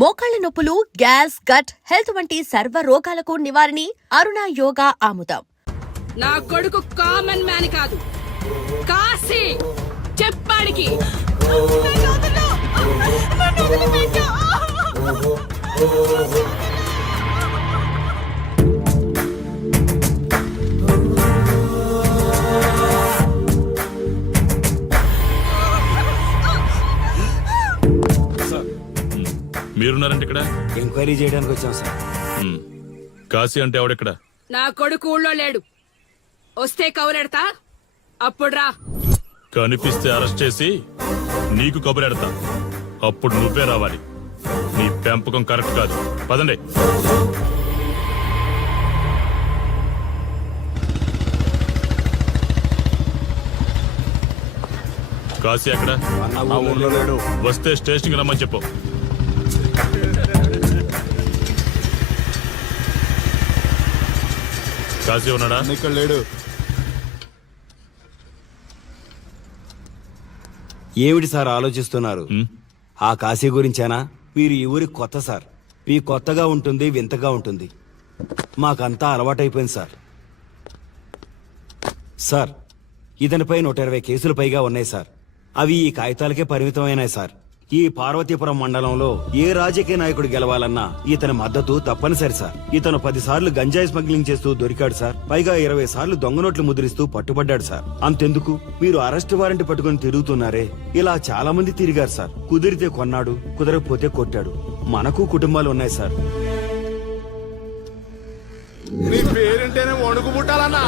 మోకాళ్ల నొప్పులు, gas, gut health వంటి సర్వ రోగాలకు నివారణి అరుణ యోగా ఆముదం. నా కొడుకు కామన్ మ్యాన్ కాదు, కాశీ చెప్పాడికి. మీరున్నారంటే ఇక్కడ ఎంక్వైరీ చేయడానికి వచ్చాం సార్. కాశీ అంటే ఎవడెక్కడ? నా కొడుకు ఊళ్ళో లేడు. వస్తే కౌరెడతా, అప్పుడు రా. కనిపిస్తే అరెస్ట్ చేసి నీకు కబురెడతా, అప్పుడు నువ్వే రావాలి. నీ పెంపకం కరెక్ట్ కాదు. పదండి. కాశీ ఎక్కడ? వస్తే స్టేషన్కి రమ్మని చెప్పు. కాశీ ఉన్నాడా? ఇక్కడ లేడు. ఏమిటి సార్ ఆలోచిస్తున్నారు? ఆ కాశీ గురించేనా? మీరు ఈ ఊరికి కొత్త సార్. మీ కొత్తగా ఉంటుంది, వింతగా ఉంటుంది. మాకంతా అలవాటైపోయింది సార్. సార్, ఇతనిపై 120 కేసులు పైగా ఉన్నాయి సార్. అవి ఈ కాగితాలకే పరిమితమైనాయి సార్. ఈ పార్వతీపురం మండలంలో ఏ రాజకీయ నాయకుడు గెలవాలన్నా ఇతని మద్దతు తప్పనిసరి సార్. ఇతను 10 సార్లు గంజాయి స్మగ్లింగ్ చేస్తూ దొరికాడు సార్. పైగా 20 సార్లు దొంగ నోట్లు ముద్రిస్తూ పట్టుబడ్డాడు సార్. అంతెందుకు, మీరు అరెస్ట్ వారెంట్ పట్టుకుని తిరుగుతున్నారే, ఇలా చాలా మంది తిరిగారు సార్. కుదిరితే కొన్నాడు, కుదరకపోతే కొట్టాడు. మనకు కుటుంబాలు ఉన్నాయి సార్. నీ పేరుంటేనే వణుకు పుట్టాలన్నా.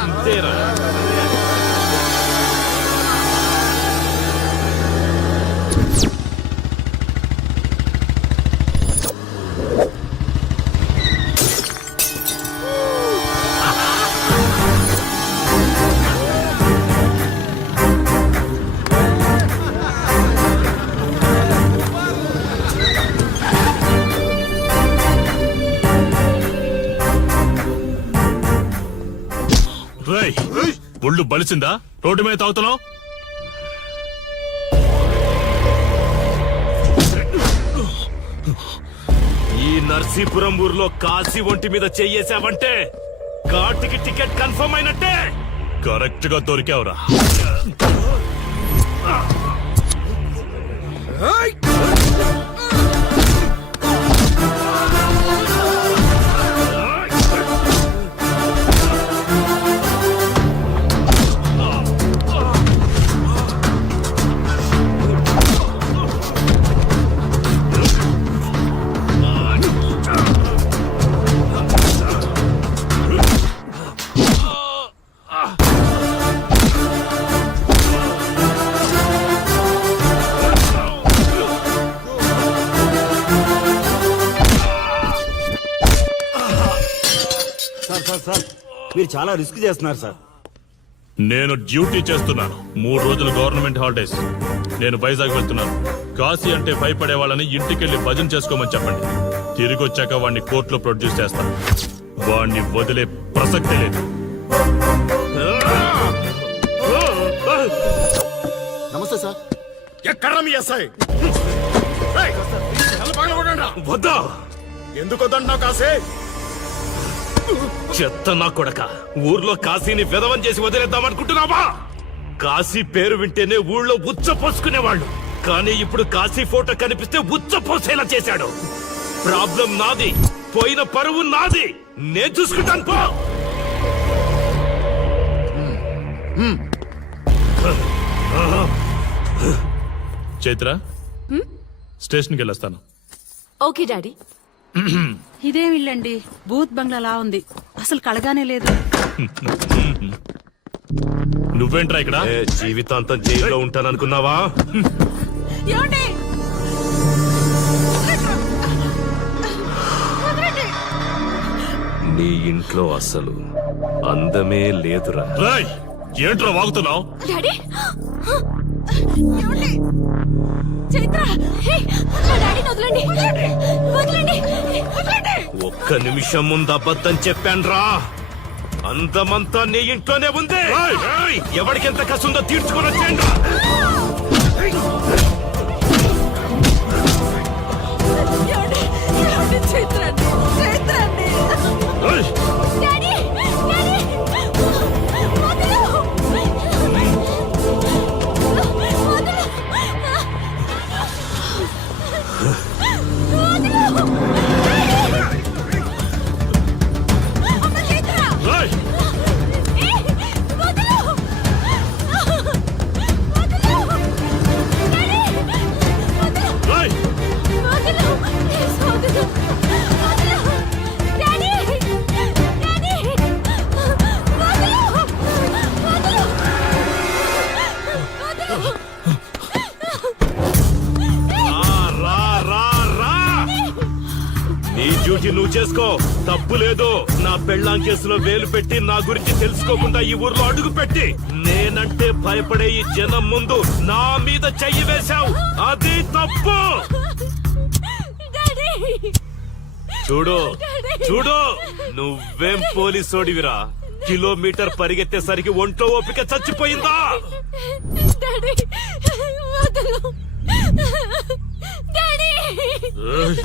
ఒళ్ళు బలిసిందా? రోడ్డు మీద తాగుతున్నావు. ఈ నర్సీపురం ఊర్లో కాశీ ఒంటి మీద చెయ్యేశావంటే ఘాటికి టికెట్ కన్ఫర్మ్ అయినట్టే. కరెక్ట్ గా దొరికావురా. సార్, మీరు చాలా రిస్క్ చేస్తున్నారు సార్. నేను డ్యూటీ చేస్తున్నాను. 3 రోజులు గవర్నమెంట్ హాలిడేస్. నేను వైజాగ్ వెళ్తున్నాను. కాశీ అంటే భయపడే వాళ్ళని ఇంటికెళ్లి భజన చేసుకోమని చెప్పండి. తిరిగి వచ్చాక వాడిని కోర్టులో ప్రొడ్యూస్ చేస్తాను. వాడిని వదిలే ప్రసక్తే లేదు. నమస్తే సార్. ఎక్కడ మీ ఎస్ఐ? వద్దా? ఎందుకు వద్దంటున్నావు కాశీ? చెత్త నా కొడక, ఊర్లో కాశీని విధవం చేసి వదిలేద్దామనుకుంటున్నావా? కాశీ పేరు వింటేనే ఊళ్ళో ఉచ్చ పోసుకునేవాళ్ళు, కానీ ఇప్పుడు కాశీ ఫోటో కనిపిస్తే ఉచ్చ పోసేలా చేశాడు. ప్రాబ్లం నాది, పోయిన పరువు నాది. నేను చూసుకుంటాను. పో. చైత్ర, స్టేషన్కి వెళ్ళొస్తాను. Okay daddy. ఇదేం ఇల్లండి, బూత్ బంగ్లాలా ఉంది. అసలు కలగానే లేదు. నువ్వేంట్రా ఇక్కడ? జీవితాంతం జైల్లో ఉంటాననుకున్నావా? నీ ఇంట్లో అసలు అందమే లేదురా. ఏంట్రా వాగుతున్నావు? ఒక్క నిమిషం ముందు అబద్ధం చెప్పాన్రా. అందమంతా నీ ఇంట్లోనే ఉంది. ఎవరికెంత కసుందో తీర్చుకొని వచ్చేయండి. రేయ్! రేయ్! రా, రా, రా. నీ డ్యూటీ నువ్వు చేసుకో, తప్పు లేదు. నా పెళ్ళాం కేసులో వేలు పెట్టి నా గురించి తెలుసుకోకుండా ఈ ఊర్లో అడుగు పెట్టి నేనంటే భయపడే ఈ జనం ముందు నా మీద చెయ్యి వేశావు, అది తప్పు. చూడు చూడు, నువ్వేం పోలీసోడివిరా? కిలోమీటర్ పరిగెత్తేసరికి ఒంట్లో ఓపిక చచ్చిపోయిందా? రేయ్!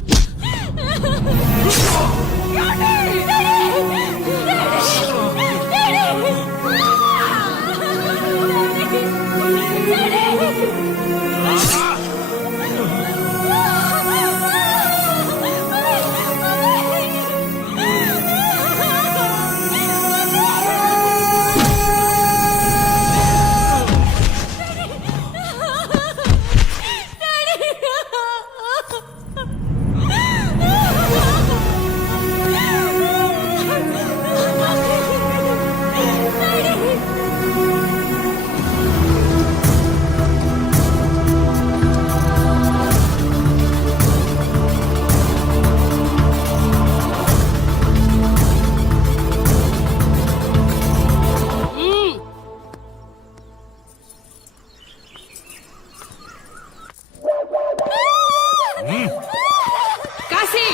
కాశీ,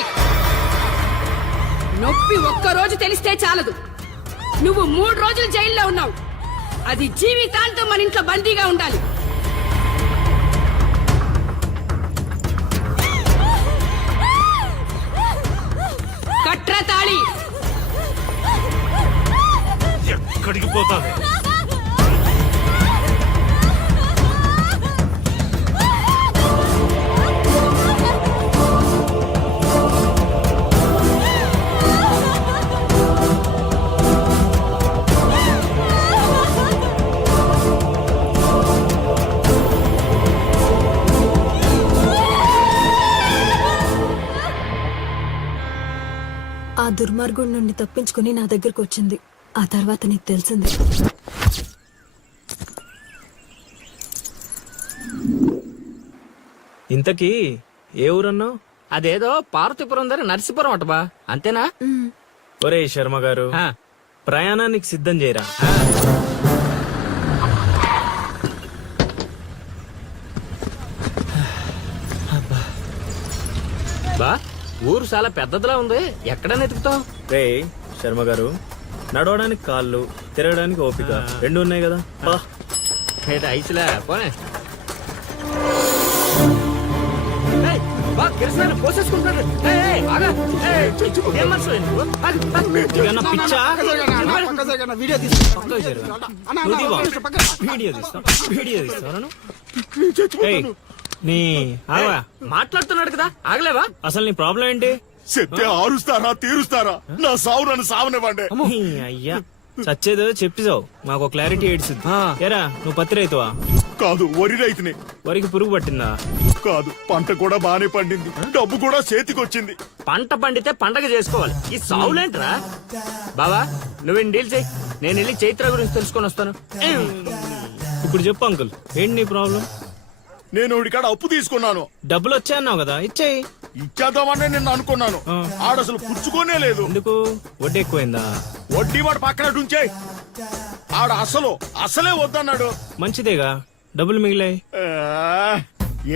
నొప్పి ఒక్క రోజు తెలిస్తే చాలదు. నువ్వు 3 రోజులు జైల్లో ఉన్నావు. అది జీవితాంతం మన ఇంట్లో బందీగా ఉండాలి. కట్రా తాళి. ఎక్కడికి పోతావే? ఆ దుర్మార్గుడి నుండి తప్పించుకుని నా దగ్గరకు వచ్చింది. ఆ తర్వాత నీకు తెలిసింది. ఇంతకీ ఏ ఊరన్నావు? అదేదో పార్వతీపురం దగ్గర నరసీపురం అటబా, అంతేనా? ఒరే శర్మ గారు, ప్రయాణానికి సిద్ధం చేయరా. బా, ఊరు చాలా పెద్దదిలా ఉంది. ఎక్కడ వెతుకుతావు? రే శర్మ గారు, నడవడానికి కాళ్ళు, తిరగడానికి ఓపిక రెండు ఉన్నాయి కదా. ఐసులా పోనే. పోసేసుకుంటాడు. మాట్లాడుతున్నాడు కదా, ఆగలేవా? అసలు నీ ప్రాబ్లం ఏంటి? చెప్తే ఆరుస్తారా తీరుస్తారా? నా సావు నన్ను సావనివ్వండి. అయ్యా చచ్చేదో చెప్పిసావు, మాకు క్లారిటీ ఏడ్చింది. ఎరా నువ్వు పత్తి రైతువా? కాదు, వరి రైతుని. వరికి పురుగు పట్టిందా? కాదు, పంట కూడా బానే పండింది, డబ్బు కూడా చేతికొచ్చింది. పంట పండితే పండగ చేసుకోవాలి, ఈ సావులేంట్రా? బావా నువ్వు డీల్ చేయి, నేను వెళ్ళి చైత్ర గురించి తెలుసుకొని వస్తాను. ఇప్పుడు చెప్పు అంకుల్, ఏంటి నీ ప్రాబ్లం? నేను ఇడికాడ అప్పు తీసుకున్నాను. డబ్బులు వచ్చాయన్నావు కదా, ఇచ్చేయి. ఇచ్చేద్దామని నేను అనుకున్నాను. ఆడసలు పుచ్చుకోనే లేదు. ఎందుకు? వడ్డీ ఎక్కువైందా? వడ్డీ వాడు పక్కన ఉంచాయి. ఆడ అసలే వద్దన్నాడు. మంచిదేగా, డబ్బులు మిగిలాయి.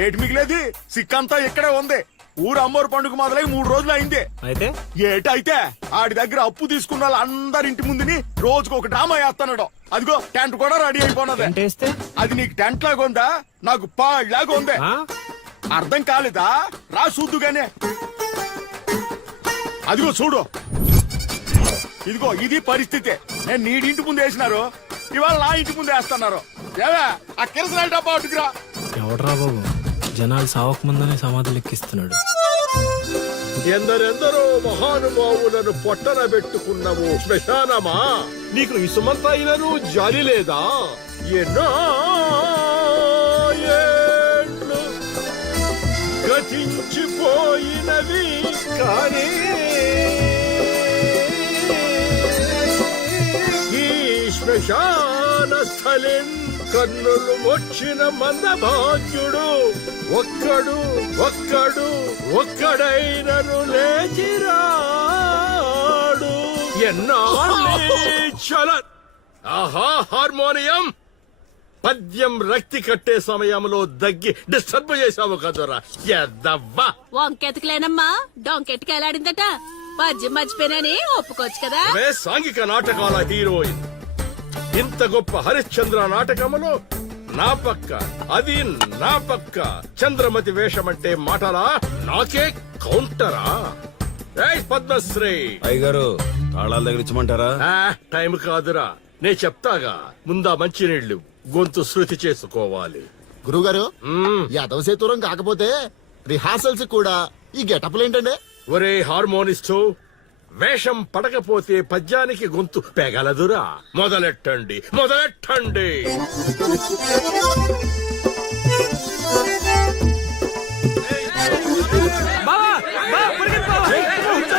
ఏటి మిగిలేది? సిక్కంతా ఇక్కడే ఉంది. ఊరు అమ్మోరు పండుగ మొదలై 3 రోజులు అయింది. అయితే ఏటైతే ఆడి దగ్గర అప్పు తీసుకున్న వాళ్ళందరి ఇంటి ముందుని రోజుకు ఒక డ్రామా వేస్తున్నాడు. అదిగో టెంట్ కూడా రెడీ అయిపోయినది. టెంటేస్తే అది నీకు టెంట్ లాగా ఉందా? నాకు పాళ్ళలాగా ఉంది. అర్థం కాలేదా? రా చూద్దుగానే. అదిగో చూడు, ఇదిగో ఇది పరిస్థితి. నేను నీడింటి ముందు వేసినారు, ఇవాళ నా ఇంటి ముందు వేస్తున్నారు. ఏవే ఆ కిరసనాయిల్ డబ్బా అటుకురా. ఎవడరా బాబు, జనాలు సావక ముందనే సమాధులు ఎక్కిస్తున్నాడు. ఎందరెందరో మహానుభావులను పొట్టన పెట్టుకున్నవు శ్మశానమా నీకు ఇసుమంతైనను జాలి లేదా ఎన్నో ఏండ్లు గతించిపోయినవి కానీ ఈ శ్మశాన స్థలిన్ కన్నులు వచ్చిన మందభాగ్యుడు ఒక్కడైనను లేచిరాడు చల ఆహా హార్మోనియం పద్యం రక్తి కట్టే సమయంలో దగ్గి డిస్టర్బ్ చేశావు కదరా ఎద్దవ్వా వంకెతకలేనమ్మా డొంకెట్టుకు ఎలాడిందట పద్యం మర్చిపోయినని ఒప్పుకోవచ్చు కదా అవే సాంఘిక నాటకాల హీరోయిన్ ఇంత గొప్ప హరిశ్చంద్ర నాటకములో నా పక్క అది నా పక్క చంద్రమతి వేషమంటే మాటలా నాకే కౌంటరా ఏయ్ పద్మశ్రీ అయ్యగారు తాళాల దగ్గర ఇచ్చమంటారా? టైం కాదురా నే చెప్తాగా ముందా మంచినీళ్లు గొంతు శృతి చేసుకోవాలి గురుగారు మ్మ్. యాదవ సేతురం కాకపోతే రిహార్సల్స్ కూడా ఈ గెటప్లు ఏంటండి? ఒరే హార్మోనిస్టు వేషం పడకపోతే పద్యానికి గొంతు పెగలదురా మొదలెట్టండి